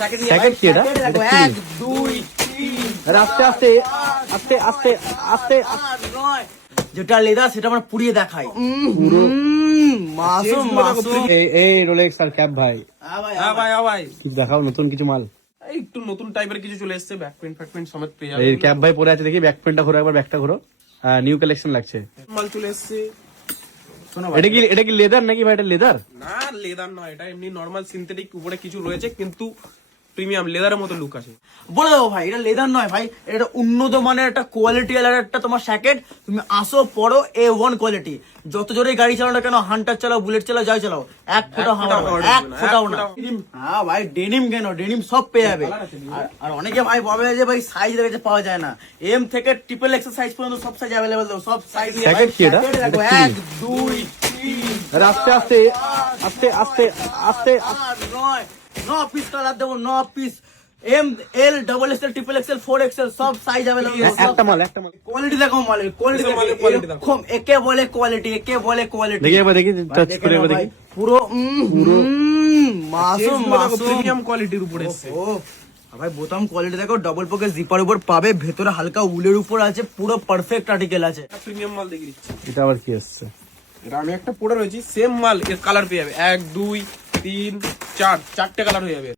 স্যাকেট কি এটা? এটা কি? 1 2 3 আস্তে আস্তে আস্তে আস্তে আস্তে 8 9 যেটা লেদার সেটা আমরা পুড়িয়ে দেখাই। পুরো মাসুম মাসুম। এই রোলেক্স আর ক্যাপ ভাই, হ্যাঁ ভাই দেখাও নতুন কিছু মাল। এই একটু নতুন টাইপের কিছু চলে এসেছে, ব্যাক প্রিন্ট ফ্যাক প্রিন্ট সমেত পেয়ে যাবেন। এই ক্যাপ ভাই পরে আছে, দেখি ব্যাক প্যান্টটা ঘোরো, একবার ব্যাকটা ঘোরো। নিউ কালেকশন লাগছে। মাল চলে এসেছে। শোনো এটা কি লেদার নাকি ভাই? এটা লেদার না, লেদার নয়, এটা এমনি নরমাল সিনথেটিক, উপরে কিছু রয়েছে কিন্তু প্রিমিয়াম লেদারের মতো লুক আছে। বলে দেবো ভাই, এটা লেদার নয় ভাই, এটা উন্নত মানের একটা কোয়ালিটি এর একটা তোমার স্যাকেট। তুমি আসো পড়ো A1 কোয়ালিটি। যত জোরে গাড়ি চালাও না কেন, হান্টার চালাও, বুলেট চালাও, যাই চালাও, এক ফোঁটা হাওয়া হবে না, এক ফোঁটাও না। হ্যাঁ ভাই, ডেনিম কেন, ডেনিম সব পেয়ে যাবে। আর অনেকে ভাই বলে যে ভাই সাইজ দেখে পাওয়া যায় না, এম থেকে ট্রিপল এক্সেল সাইজ পর্যন্ত সব সাইজ অ্যাভেলেবল দেবো, সব সাইজ। স্যাকেট কি এটা? 1 2 3 আস্তে আস্তে আস্তে আস্তে আস্তে 9 পিস কালার দেবো, 9 piece. M L double X L triple X L 4XL সব সাইজ অ্যাভেলেবল। একটা মাল কোয়ালিটি দেখো মালের, কোয়ালিটি দেখো, এরকম একে বলে কোয়ালিটি, একে বলে কোয়ালিটি। দেখি একবার, দেখি টাচ করে একবার দেখি। পুরো মাসুম মাসুম প্রিমিয়াম কোয়ালিটির উপরে এসেছে। ও ভাই, বোতাম কোয়ালিটি দেখো, ডবল পকেট জিপার উপর পাবে, ভেতরে হালকা উলের উপর আছে, পুরো পারফেক্ট আর্টিকেল আছে। প্রিমিয়াম মাল দেখে দিচ্ছি। এটা আবার কি আসছে? এটা আমি একটা পরে রয়েছি, সেম মাল এর কালার পেয়ে যাবে 1 2 3 4 চারটে কালার হয়ে যাবে।